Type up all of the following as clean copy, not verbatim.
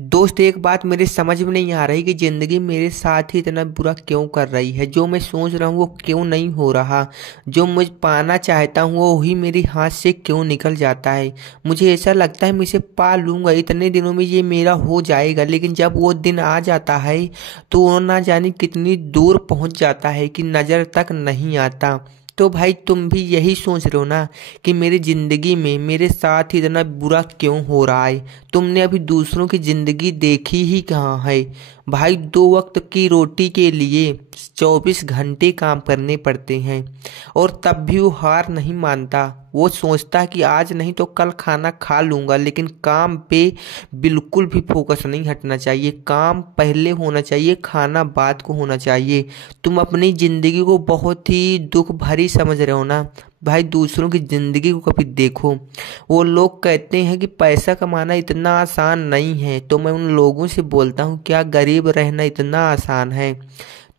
दोस्त, एक बात मेरे समझ में नहीं आ रही कि जिंदगी मेरे साथ ही इतना बुरा क्यों कर रही है। जो मैं सोच रहा हूँ वो क्यों नहीं हो रहा। जो मुझ पाना चाहता हूँ वो ही मेरे हाथ से क्यों निकल जाता है। मुझे ऐसा लगता है मैं इसे पा लूंगा, इतने दिनों में ये मेरा हो जाएगा, लेकिन जब वो दिन आ जाता है तो वो ना जाने कितनी दूर पहुंच जाता है कि नजर तक नहीं आता। तो भाई तुम भी यही सोच रहे हो ना कि मेरी जिंदगी में मेरे साथ ही इतना बुरा क्यों हो रहा है। तुमने अभी दूसरों की जिंदगी देखी ही कहाँ है। भाई, 2 वक्त की रोटी के लिए 24 घंटे काम करने पड़ते हैं और तब भी वो हार नहीं मानता। वो सोचता है कि आज नहीं तो कल खाना खा लूंगा, लेकिन काम पे बिल्कुल भी फोकस नहीं हटना चाहिए। काम पहले होना चाहिए, खाना बाद को होना चाहिए। तुम अपनी जिंदगी को बहुत ही दुख भरी समझ रहे हो ना। भाई, दूसरों की जिंदगी को कभी देखो। वो लोग कहते हैं कि पैसा कमाना इतना आसान नहीं है, तो मैं उन लोगों से बोलता हूँ क्या गरीब रहना इतना आसान है।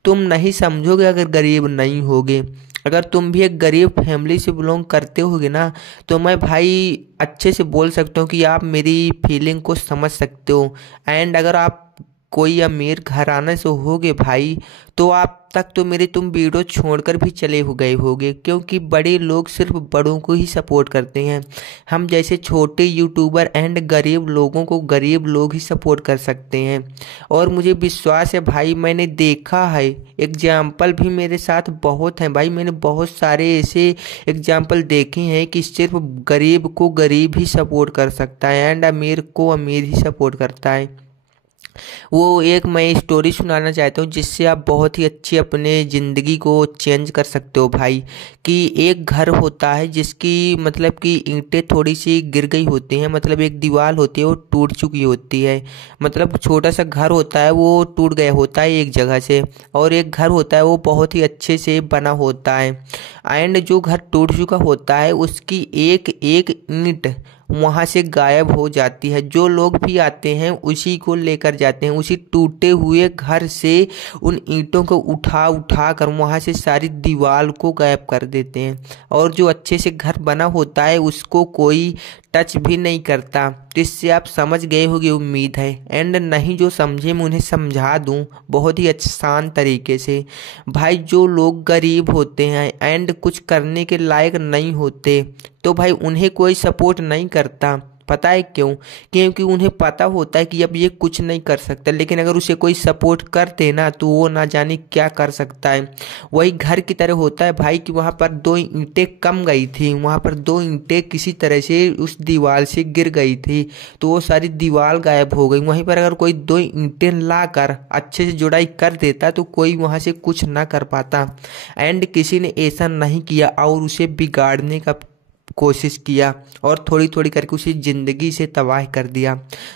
तुम नहीं समझोगे अगर गरीब नहीं होगे। अगर तुम भी एक गरीब फैमिली से बिलोंग करते होगे ना, तो मैं भाई अच्छे से बोल सकता हूँ कि आप मेरी फीलिंग को समझ सकते हो। एंड अगर आप कोई अमीर घराने से होगे भाई, तो आप तक तो मेरी तुम वीडियो छोड़कर भी चले हो गए होगे, क्योंकि बड़े लोग सिर्फ बड़ों को ही सपोर्ट करते हैं। हम जैसे छोटे यूट्यूबर एंड गरीब लोगों को गरीब लोग ही सपोर्ट कर सकते हैं। और मुझे विश्वास है भाई, मैंने देखा है, एग्जाम्पल भी मेरे साथ बहुत हैं भाई। मैंने बहुत सारे ऐसे एग्जाम्पल देखे हैं कि सिर्फ गरीब को गरीब ही सपोर्ट कर सकता है एंड अमीर को अमीर ही सपोर्ट करता है। वो एक मैं स्टोरी सुनाना चाहता हूँ जिससे आप बहुत ही अच्छी अपने ज़िंदगी को चेंज कर सकते हो भाई। कि एक घर होता है जिसकी मतलब कि ईंटें थोड़ी सी गिर गई होती हैं, मतलब एक दीवार होती है वो टूट चुकी होती है। मतलब छोटा सा घर होता है वो टूट गया होता है एक जगह से, और एक घर होता है वो बहुत ही अच्छे से बना होता है। एंड जो घर टूट चुका होता है उसकी एक एक ईंट वहाँ से गायब हो जाती है। जो लोग भी आते हैं उसी को लेकर जाते हैं, उसी टूटे हुए घर से उन ईंटों को उठा उठा कर वहाँ से सारी दीवार को गायब कर देते हैं। और जो अच्छे से घर बना होता है उसको कोई टच भी नहीं करता। तो इससे आप समझ गए होंगे उम्मीद है। एंड नहीं जो समझे मैं उन्हें समझा दूं बहुत ही आसान तरीके से। भाई, जो लोग गरीब होते हैं एंड कुछ करने के लायक नहीं होते, तो भाई उन्हें कोई सपोर्ट नहीं करता। पता है क्यों? क्योंकि उन्हें पता होता है कि अब ये कुछ नहीं कर सकता, लेकिन अगर उसे कोई सपोर्ट कर देना तो वो ना जाने क्या कर सकता है। वही घर की तरह होता है भाई कि वहाँ पर 2 ईंटें कम गई थी, वहाँ पर 2 ईंटें किसी तरह से उस दीवार से गिर गई थी, तो वो सारी दीवार गायब हो गई। वहीं पर अगर कोई 2 ईंटें ला कर अच्छे से जुड़ाई कर देता तो कोई वहाँ से कुछ ना कर पाता। एंड किसी ने ऐसा नहीं किया और उसे बिगाड़ने का कोशिश किया और थोड़ी थोड़ी करके उसे ज़िंदगी से तबाह कर दिया।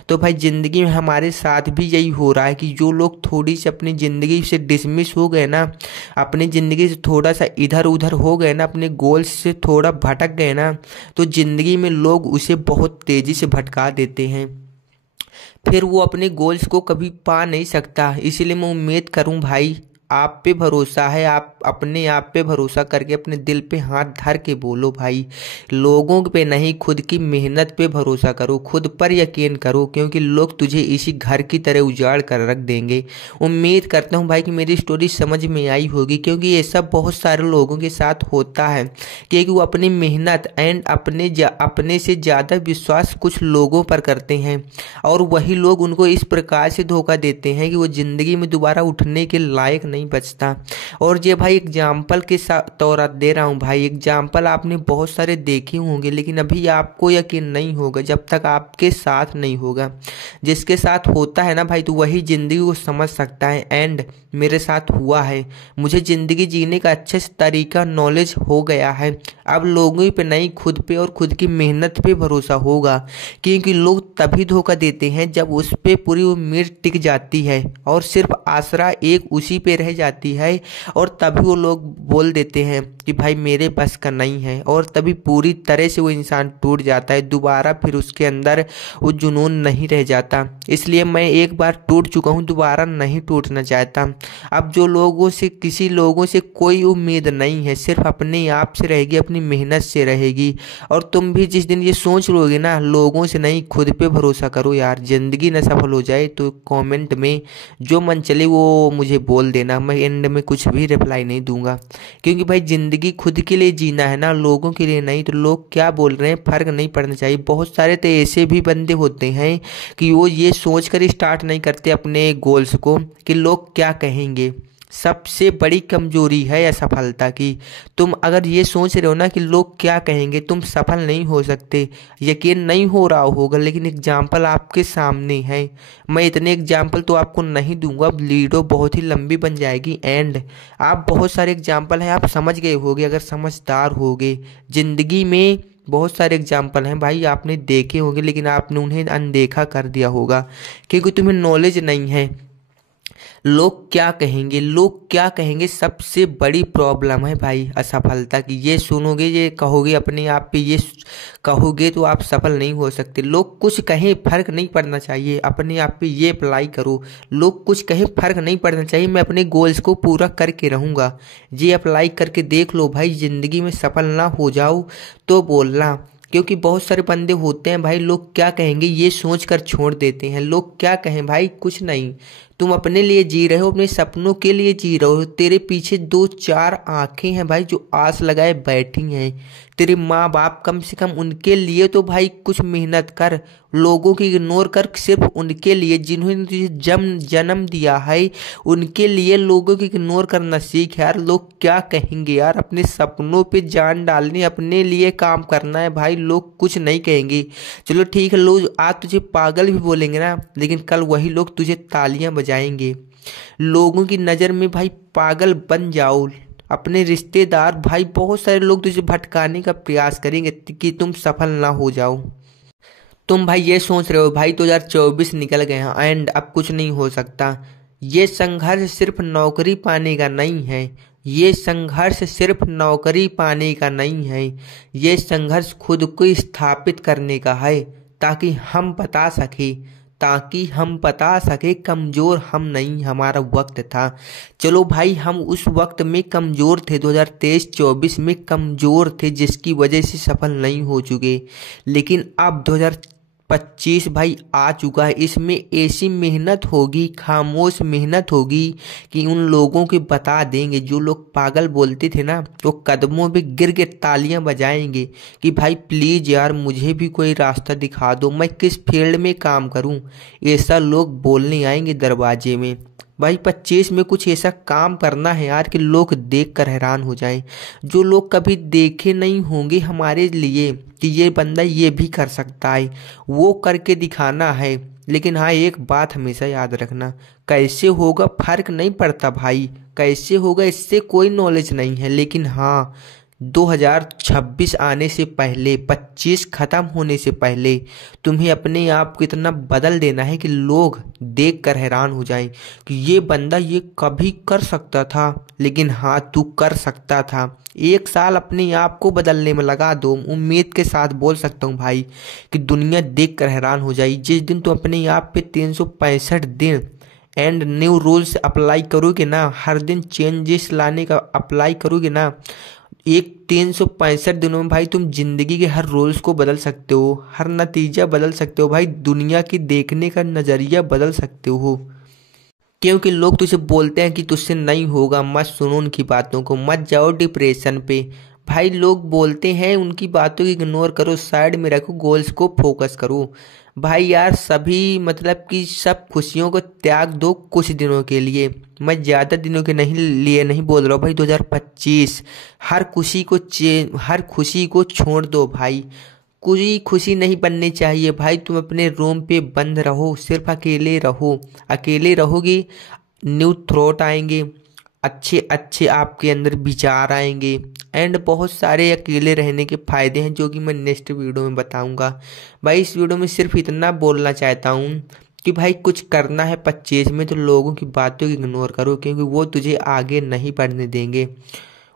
तो भाई, ज़िंदगी में हमारे साथ भी यही हो रहा है कि जो लोग थोड़ी सी अपनी ज़िंदगी से डिसमिस हो गए ना, अपनी ज़िंदगी से थोड़ा सा इधर उधर हो गए ना, अपने गोल से थोड़ा भटक गए ना, तो ज़िंदगी में लोग उसे बहुत तेज़ी से भटका देते हैं। फिर वो अपने गोल्स को कभी पा नहीं सकता। इसीलिए मैं उम्मीद करूं भाई, आप पे भरोसा है, आप अपने आप पे भरोसा करके अपने दिल पे हाथ धर के बोलो भाई, लोगों पे नहीं खुद की मेहनत पे भरोसा करो, खुद पर यकीन करो, क्योंकि लोग तुझे इसी घर की तरह उजाड़ कर रख देंगे। उम्मीद करता हूँ भाई कि मेरी स्टोरी समझ में आई होगी, क्योंकि ये सब बहुत सारे लोगों के साथ होता है। क्योंकि वो अपनी मेहनत एंड अपने से ज़्यादा विश्वास कुछ लोगों पर करते हैं, और वही लोग उनको इस प्रकार से धोखा देते हैं कि वो ज़िंदगी में दोबारा उठने के लायक नहीं बचता। और ये भाई एग्जाम्पल के तौर दे रहा हूँ भाई, एग्जाम्पल आपने बहुत सारे देखे होंगे, लेकिन अभी आपको यकीन नहीं होगा जब तक आपके साथ नहीं होगा। जिसके साथ होता है ना भाई, तो वही ज़िंदगी को समझ सकता है। एंड मेरे साथ हुआ है, मुझे ज़िंदगी जीने का अच्छे से तरीका नॉलेज हो गया है। अब लोगों पे नहीं, खुद पे और खुद की मेहनत पे भरोसा होगा, क्योंकि लोग तभी धोखा देते हैं जब उस पे पूरी उम्मीद टिक जाती है और सिर्फ आसरा एक उसी पे रह जाती है, और तभी वो लोग बोल देते हैं कि भाई मेरे बस का नहीं है, और तभी पूरी तरह से वो इंसान टूट जाता है। दोबारा फिर उसके अंदर वो जुनून नहीं रह जाता। इसलिए मैं एक बार टूट चुका हूँ, दोबारा नहीं टूटना चाहता। अब जो लोगों से किसी लोगों से कोई उम्मीद नहीं है, सिर्फ अपने आप से रहेगी, अपनी अपनी मेहनत से रहेगी। और तुम भी जिस दिन ये सोच लोगे ना, लोगों से नहीं खुद पे भरोसा करो यार। ज़िंदगी न सफल हो जाए तो कमेंट में जो मन चले वो मुझे बोल देना, मैं एंड में कुछ भी रिप्लाई नहीं दूंगा। क्योंकि भाई ज़िंदगी खुद के लिए जीना है ना, लोगों के लिए नहीं। तो लोग क्या बोल रहे हैं फ़र्क नहीं पड़ना चाहिए। बहुत सारे तो ऐसे भी बंदे होते हैं कि वो ये सोच कर स्टार्ट नहीं करते अपने गोल्स को कि लोग क्या कहेंगे। सबसे बड़ी कमजोरी है असफलता की। तुम अगर ये सोच रहे हो ना कि लोग क्या कहेंगे, तुम सफल नहीं हो सकते। यकीन नहीं हो रहा होगा लेकिन एग्जाम्पल आपके सामने है। मैं इतने एग्जाम्पल तो आपको नहीं दूंगा, वीडियो बहुत ही लंबी बन जाएगी। एंड आप बहुत सारे एग्जाम्पल हैं, आप समझ गए होगे अगर समझदार होगे। ज़िंदगी में बहुत सारे एग्जाम्पल हैं भाई, आपने देखे होंगे लेकिन आपने उन्हें अनदेखा कर दिया होगा क्योंकि तुम्हें नॉलेज नहीं है। लोग क्या कहेंगे, लोग क्या कहेंगे सबसे बड़ी प्रॉब्लम है भाई असफलता की। ये सुनोगे, ये कहोगे अपने आप पे, ये कहोगे तो आप सफल नहीं हो सकते। लोग कुछ कहें फर्क नहीं पड़ना चाहिए, अपने आप पे ये अप्लाई करो। लोग कुछ कहें फर्क नहीं पड़ना चाहिए, मैं अपने गोल्स को पूरा करके रहूँगा। ये अप्लाई करके देख लो भाई, ज़िंदगी में सफल ना हो जाओ तो बोलना। क्योंकि बहुत सारे बंदे होते हैं भाई, लोग क्या कहेंगे ये सोच कर छोड़ देते हैं। लोग क्या कहें भाई, कुछ नहीं। तुम अपने लिए जी रहे हो, अपने सपनों के लिए जी रहे हो। तेरे पीछे दो चार आंखें हैं भाई जो आस लगाए बैठी हैं। तेरे माँ बाप, कम से कम उनके लिए तो भाई कुछ मेहनत कर। लोगों की इग्नोर कर, सिर्फ उनके लिए जिन्होंने तुझे जन्म दिया है उनके लिए लोगों की इग्नोर करना सीख यार। लोग क्या कहेंगे यार, अपने सपनों पे जान डालनी, अपने लिए काम करना है भाई। लोग कुछ नहीं कहेंगे। चलो ठीक है, लोग आज तुझे पागल भी बोलेंगे ना, लेकिन कल वही लोग तुझे तालियां बजाएंगे। लोगों की नज़र में भाई पागल बन जाओ। अपने रिश्तेदार भाई, बहुत सारे लोग तुझे भटकाने का प्रयास करेंगे कि तुम सफल ना हो जाओ। तुम भाई ये सोच रहे हो भाई 2024 निकल गए हैं एंड अब कुछ नहीं हो सकता। ये संघर्ष सिर्फ नौकरी पाने का नहीं है। ये संघर्ष सिर्फ नौकरी पाने का नहीं है। ये संघर्ष खुद को स्थापित करने का है, ताकि हम बता सके कमज़ोर हम नहीं, हमारा वक्त था। चलो भाई, हम उस वक्त में कमज़ोर थे, 2023-24 में कमज़ोर थे, जिसकी वजह से सफल नहीं हो चुके। लेकिन अब 2025 भाई आ चुका है। इसमें ऐसी मेहनत होगी, खामोश मेहनत होगी कि उन लोगों के बता देंगे जो लोग पागल बोलते थे ना, वो कदमों पे गिर के तालियां बजाएंगे कि भाई प्लीज़ यार मुझे भी कोई रास्ता दिखा दो, मैं किस फील्ड में काम करूं। ऐसा लोग बोलने आएंगे दरवाजे में। भाई 25 में कुछ ऐसा काम करना है यार कि लोग देख कर हैरान हो जाएं, जो लोग कभी देखे नहीं होंगे हमारे लिए कि ये बंदा ये भी कर सकता है, वो करके दिखाना है। लेकिन हाँ, एक बात हमेशा याद रखना, कैसे होगा फर्क नहीं पड़ता भाई, कैसे होगा इससे कोई नॉलेज नहीं है। लेकिन हाँ, 2026 आने से पहले, 25 ख़त्म होने से पहले तुम्हें अपने आप को इतना बदल देना है कि लोग देख कर हैरान हो जाएं कि ये बंदा ये कभी कर सकता था। लेकिन हाँ, तू कर सकता था। 1 साल अपने आप को बदलने में लगा दो। उम्मीद के साथ बोल सकता हूँ भाई कि दुनिया देख कर हैरान हो जाएगी। जिस दिन तो अपने आप पे 365 दिन एंड न्यू रूल्स अप्लाई करोगे ना, हर दिन चेंजेस लाने का अप्लाई करोगे ना, एक 365 दिनों में भाई तुम जिंदगी के हर रूल्स को बदल सकते हो, हर नतीजा बदल सकते हो भाई, दुनिया की देखने का नज़रिया बदल सकते हो। क्योंकि लोग तुझे बोलते हैं कि तुझसे नहीं होगा, मत सुनो उनकी बातों को, मत जाओ डिप्रेशन पे। भाई लोग बोलते हैं, उनकी बातों को इग्नोर करो, साइड में रखो, गोल्स को फोकस करो। भाई यार सभी मतलब कि सब खुशियों को त्याग दो कुछ दिनों के लिए। मैं ज़्यादा दिनों के नहीं बोल रहा हूँ भाई। 2025 हर खुशी को छोड़ दो भाई। कोई खुशी नहीं बननी चाहिए भाई। तुम अपने रूम पे बंद रहो, सिर्फ अकेले रहो। अकेले रहोगे, न्यू थॉट आएंगे, अच्छे अच्छे आपके अंदर विचार आएंगे। एंड बहुत सारे अकेले रहने के फ़ायदे हैं जो कि मैं नेक्स्ट वीडियो में बताऊंगा। भाई इस वीडियो में सिर्फ इतना बोलना चाहता हूँ कि भाई कुछ करना है 25 में तो लोगों की बातों को इग्नोर करो, क्योंकि वो तुझे आगे नहीं बढ़ने देंगे।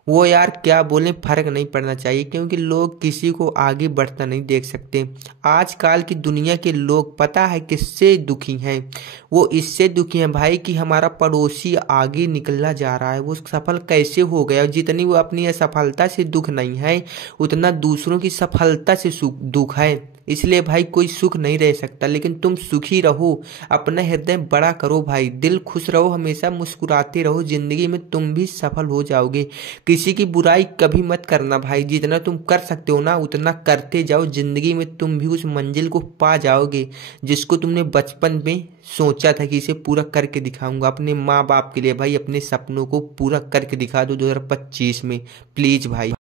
वो यार क्या बोलें, फर्क नहीं पड़ना चाहिए, क्योंकि लोग किसी को आगे बढ़ता नहीं देख सकते। आजकल की दुनिया के लोग पता है किससे दुखी हैं? वो इससे दुखी हैं भाई कि हमारा पड़ोसी आगे निकलना जा रहा है, वो सफल कैसे हो गया। और जितनी वो अपनी असफलता से दुख नहीं है, उतना दूसरों की सफलता से दुख है। इसलिए भाई कोई सुख नहीं रह सकता, लेकिन तुम सुखी रहो, अपना हृदय बड़ा करो भाई, दिल खुश रहो, हमेशा मुस्कुराते रहो, जिंदगी में तुम भी सफल हो जाओगे। किसी की बुराई कभी मत करना भाई, जितना तुम कर सकते हो ना उतना करते जाओ, जिंदगी में तुम भी उस मंजिल को पा जाओगे जिसको तुमने बचपन में सोचा था कि इसे पूरा करके दिखाऊंगा। अपने माँ बाप के लिए भाई अपने सपनों को पूरा करके दिखा दो 2025 में, प्लीज भाई।